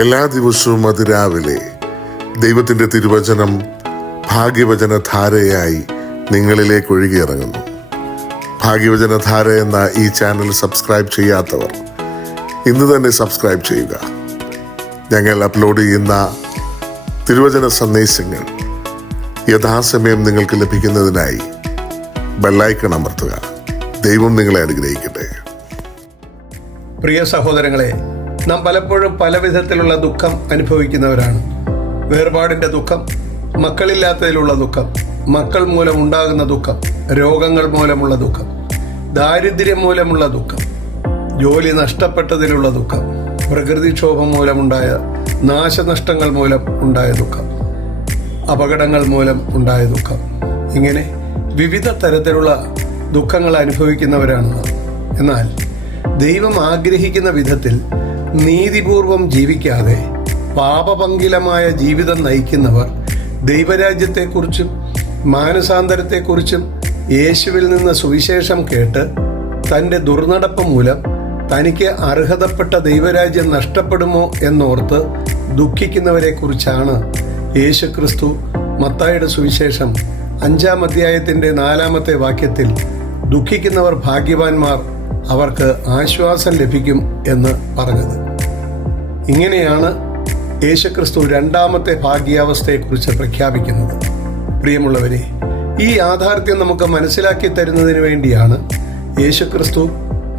എല്ലാ ദിവസവും അതിരാവിലെ ദൈവത്തിൻ്റെ തിരുവചനം ഭാഗ്യവചനധാരയായി നിങ്ങളിലേക്ക് ഒഴുകിയിറങ്ങുന്നു. ഭാഗ്യവചനധാര എന്ന ഈ ചാനൽ സബ്സ്ക്രൈബ് ചെയ്യാത്തവർ ഇന്ന് തന്നെ സബ്സ്ക്രൈബ് ചെയ്യുക. ഞങ്ങൾ അപ്ലോഡ് ചെയ്യുന്ന തിരുവചന സന്ദേശങ്ങൾ യഥാസമയം നിങ്ങൾക്ക് ലഭിക്കുന്നതിനായി ബെല്ലൈക്കൺ അമർത്തുക. ദൈവം നിങ്ങളെ അനുഗ്രഹിക്കട്ടെ. പ്രിയ സഹോദരങ്ങളെ, നാം പലപ്പോഴും പല വിധത്തിലുള്ള ദുഃഖം അനുഭവിക്കുന്നവരാണ്. വേർപാടിൻ്റെ ദുഃഖം, മക്കളില്ലാത്തതിലുള്ള ദുഃഖം, മക്കൾ മൂലം ഉണ്ടാകുന്ന ദുഃഖം, രോഗങ്ങൾ മൂലമുള്ള ദുഃഖം, ദാരിദ്ര്യം മൂലമുള്ള ദുഃഖം, ജോലി നഷ്ടപ്പെട്ടതിലുള്ള ദുഃഖം, പ്രകൃതിക്ഷോഭം മൂലമുണ്ടായ നാശനഷ്ടങ്ങൾ മൂലം ഉണ്ടായ ദുഃഖം, അപകടങ്ങൾ മൂലം ഉണ്ടായ ദുഃഖം, ഇങ്ങനെ വിവിധ തരത്തിലുള്ള ദുഃഖങ്ങൾ അനുഭവിക്കുന്നവരാണ് നാം. എന്നാൽ ദൈവം ആഗ്രഹിക്കുന്ന വിധത്തിൽ നീതിപൂർവം ജീവിക്കാതെ പാപപങ്കിലമായ ജീവിതം നയിക്കുന്നവർ ദൈവരാജ്യത്തെക്കുറിച്ചും മാനസാന്തരത്തെക്കുറിച്ചും യേശുവിൽ നിന്ന് സുവിശേഷം കേട്ട് തൻ്റെ ദുർനടപ്പ് മൂലം തനിക്ക് അർഹതപ്പെട്ട ദൈവരാജ്യം നഷ്ടപ്പെടുമോ എന്നോർത്ത് ദുഃഖിക്കുന്നവരെക്കുറിച്ചാണ് യേശുക്രിസ്തു മത്തായിയുടെ സുവിശേഷം 5-ാം അധ്യായത്തിൻ്റെ 4-ാമത്തെ വാക്യത്തിൽ ദുഃഖിക്കുന്നവർ ഭാഗ്യവാന്മാർ, അവർക്ക് ആശ്വാസം ലഭിക്കും എന്ന് പറഞ്ഞത്. ഇങ്ങനെയാണ് യേശുക്രിസ്തു 2-ാമത്തെ ഭാഗ്യാവസ്ഥയെക്കുറിച്ച് പ്രഖ്യാപിക്കുന്നത്. പ്രിയമുള്ളവരെ, ഈ യാഥാർത്ഥ്യം നമുക്ക് മനസ്സിലാക്കി തരുന്നതിന് വേണ്ടിയാണ് യേശുക്രിസ്തു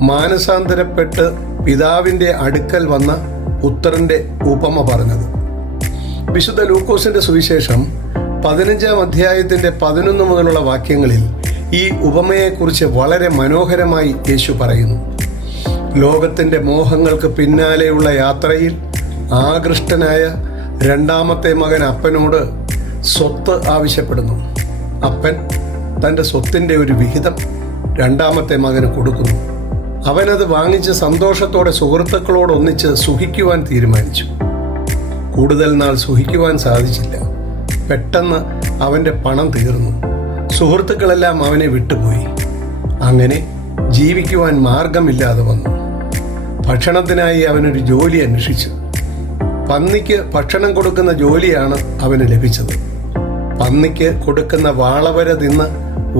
മാനസാന്തരപ്പെട്ട് പിതാവിൻ്റെ അടുക്കൽ വന്ന പുത്രൻ്റെ ഉപമ പറഞ്ഞത്. വിശുദ്ധ ലൂക്കോസിന്റെ സുവിശേഷം 15-ാം അധ്യായത്തിൻ്റെ 11 മുതലുള്ള വാക്യങ്ങളിൽ ഈ ഉപമയെക്കുറിച്ച് വളരെ മനോഹരമായി യേശു പറയുന്നു. ലോകത്തിൻ്റെ മോഹങ്ങൾക്ക് പിന്നാലെയുള്ള യാത്രയിൽ ആകൃഷ്ടനായ 2-ാമത്തെ മകൻ അപ്പനോട് സ്വത്ത് ആവശ്യപ്പെടുന്നു. അപ്പൻ തൻ്റെ സ്വത്തിൻ്റെ ഒരു വിഹിതം 2-ാമത്തെ മകന് കൊടുക്കുന്നു. അവനത് വാങ്ങിച്ച് സന്തോഷത്തോടെ സുഹൃത്തുക്കളോടൊന്നിച്ച് സുഖിക്കുവാൻ തീരുമാനിച്ചു. കൂടുതൽ നാൾ സുഖിക്കുവാൻ സാധിച്ചില്ല. പെട്ടെന്ന് അവൻ്റെ പണം തീർന്നു. സുഹൃത്തുക്കളെല്ലാം അവനെ വിട്ടുപോയി. അങ്ങനെ ജീവിക്കുവാൻ മാർഗമില്ലാതെ വന്നു. ഭക്ഷണത്തിനായി അവനൊരു ജോലി അന്വേഷിച്ചു. പന്നിക്ക് ഭക്ഷണം കൊടുക്കുന്ന ജോലിയാണ് അവന് ലഭിച്ചത്. പന്നിക്ക് കൊടുക്കുന്ന വാളവര തിന്ന്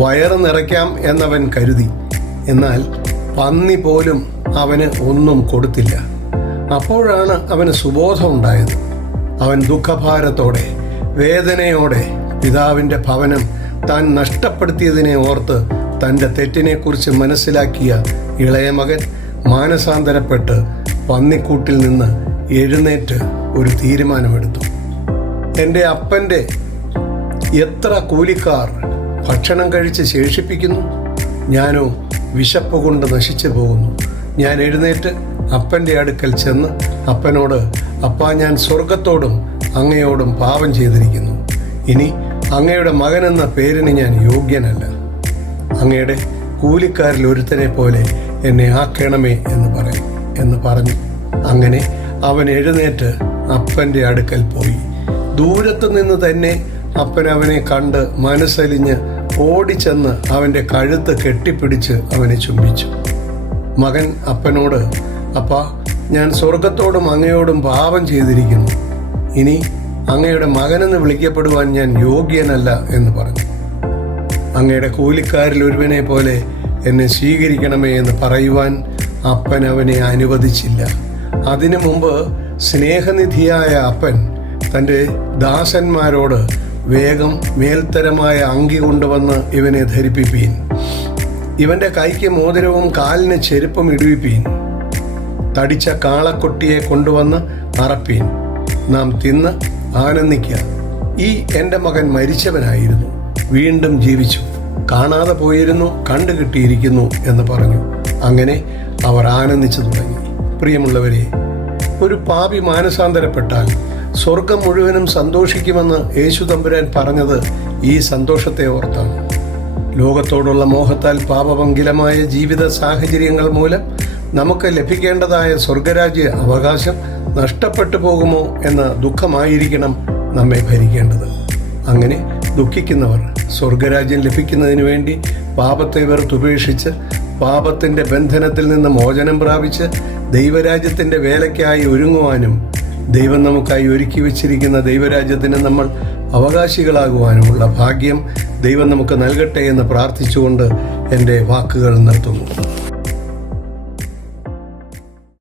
വയറ് നിറയ്ക്കാം എന്നവൻ കരുതി. എന്നാൽ പന്നി പോലും അവന് ഒന്നും കൊടുത്തില്ല. അപ്പോഴാണ് അവന് സുബോധം ഉണ്ടായത്. അവൻ ദുഃഖഭാരത്തോടെ വേദനയോടെ പിതാവിൻ്റെ ഭവനം താൻ നഷ്ടപ്പെടുത്തിയതിനെ ഓർത്ത് തൻ്റെ തെറ്റിനെക്കുറിച്ച് മനസ്സിലാക്കിയ ഇളയ മകൻ മാനസാന്തരപ്പെട്ട് പന്നിക്കൂട്ടിൽ നിന്ന് എഴുന്നേറ്റ് ഒരു തീരുമാനമെടുത്തു. എൻ്റെ അപ്പൻ്റെ എത്ര കൂലിക്കാർ ഭക്ഷണം കഴിച്ച് ശേഷിപ്പിക്കുന്നു, ഞാനോ വിശപ്പ് കൊണ്ട് നശിച്ചു പോകുന്നു. ഞാൻ എഴുന്നേറ്റ് അപ്പൻ്റെ അടുക്കൽ ചെന്ന് അപ്പനോട്, അപ്പാ, ഞാൻ സ്വർഗത്തോടും അങ്ങയോടും പാപം ചെയ്തിരിക്കുന്നു. ഇനി അങ്ങയുടെ മകനെന്ന പേരിന് ഞാൻ യോഗ്യനല്ല. അങ്ങയുടെ കൂലിക്കാരിൽ ഒരുത്തനെ പോലെ എന്നെ ആക്കണമേ എന്ന് പറഞ്ഞു. അങ്ങനെ അവൻ എഴുന്നേറ്റ് അപ്പൻ്റെ അടുക്കൽ പോയി. ദൂരത്തു നിന്ന് തന്നെ അപ്പൻ അവനെ കണ്ട് മനസ്സലിഞ്ഞ് ഓടിച്ചെന്ന് അവൻ്റെ കഴുത്ത് കെട്ടിപ്പിടിച്ച് അവനെ ചുംബിച്ചു. മകൻ അപ്പനോട്, അപ്പാ, ഞാൻ സ്വർഗത്തോടും അങ്ങയോടും പാപം ചെയ്തിരിക്കുന്നു. ഇനി അങ്ങയുടെ മകനെന്ന് വിളിക്കപ്പെടുവാൻ ഞാൻ യോഗ്യനല്ല എന്ന് പറഞ്ഞു. അങ്ങയുടെ കൂലിക്കാരിൽ ഒരുവനെ പോലെ എന്നെ സ്വീകരിക്കണമേ എന്ന് പറയുവാൻ അപ്പൻ അവനെ അനുവദിച്ചില്ല. അതിനു മുമ്പ് സ്നേഹനിധിയായ അപ്പൻ തൻ്റെ ദാസന്മാരോട്, വേഗം മേൽത്തരമായ അങ്കി കൊണ്ടുവന്ന് ഇവനെ ധരിപ്പിപ്പീൻ, ഇവൻ്റെ കൈക്ക് മോതിരവും കാലിന് ചെരുപ്പും ഇടുവിപ്പീൻ, തടിച്ച കാളക്കൊട്ടിയെ കൊണ്ടുവന്ന് അറപ്പീൻ, നാം തിന്ന് ആനന്ദിക്കുക. ഈ എൻ്റെ മകൻ മരിച്ചവനായിരുന്നു, വീണ്ടും ജീവിച്ചു, കാണാതെ പോയിരുന്നു, കണ്ടുകിട്ടിയിരിക്കുന്നു എന്ന് പറഞ്ഞു. അങ്ങനെ അവർ ആനന്ദിച്ചു തുടങ്ങി. പ്രിയമുള്ളവരെ, ഒരു പാപി മാനസാന്തരപ്പെട്ടാൽ സ്വർഗം മുഴുവനും സന്തോഷിക്കുമെന്ന് യേശു തമ്പുരാൻ പറഞ്ഞത് ഈ സന്തോഷത്തെ ഓർത്താണ്. ലോകത്തോടുള്ള മോഹത്താൽ പാപപങ്കിലമായ ജീവിത സാഹചര്യങ്ങൾ മൂലം നമുക്ക് ലഭിക്കേണ്ടതായ സ്വർഗരാജ്യ അവകാശം നഷ്ടപ്പെട്ടു പോകുമോ എന്ന ദുഃഖമായിരിക്കണം നമ്മെ ഭരിക്കേണ്ടത്. അങ്ങനെ ദുഃഖിക്കുന്നവർ സ്വർഗരാജ്യം ലഭിക്കുന്നതിന് വേണ്ടി പാപത്തെ വെറുത്തുപേക്ഷിച്ച് പാപത്തിൻ്റെ ബന്ധനത്തിൽ നിന്ന് മോചനം പ്രാപിച്ച് ദൈവരാജ്യത്തിൻ്റെ വേലയ്ക്കായി ഒരുങ്ങുവാനും ദൈവം നമുക്കായി ഒരുക്കി വച്ചിരിക്കുന്ന ദൈവരാജ്യത്തിന് നമ്മൾ അവകാശികളാകുവാനുമുള്ള ഭാഗ്യം ദൈവം നമുക്ക് നൽകട്ടെ എന്ന് പ്രാർത്ഥിച്ചുകൊണ്ട് എൻ്റെ വാക്കുകൾ നിർത്തുന്നു.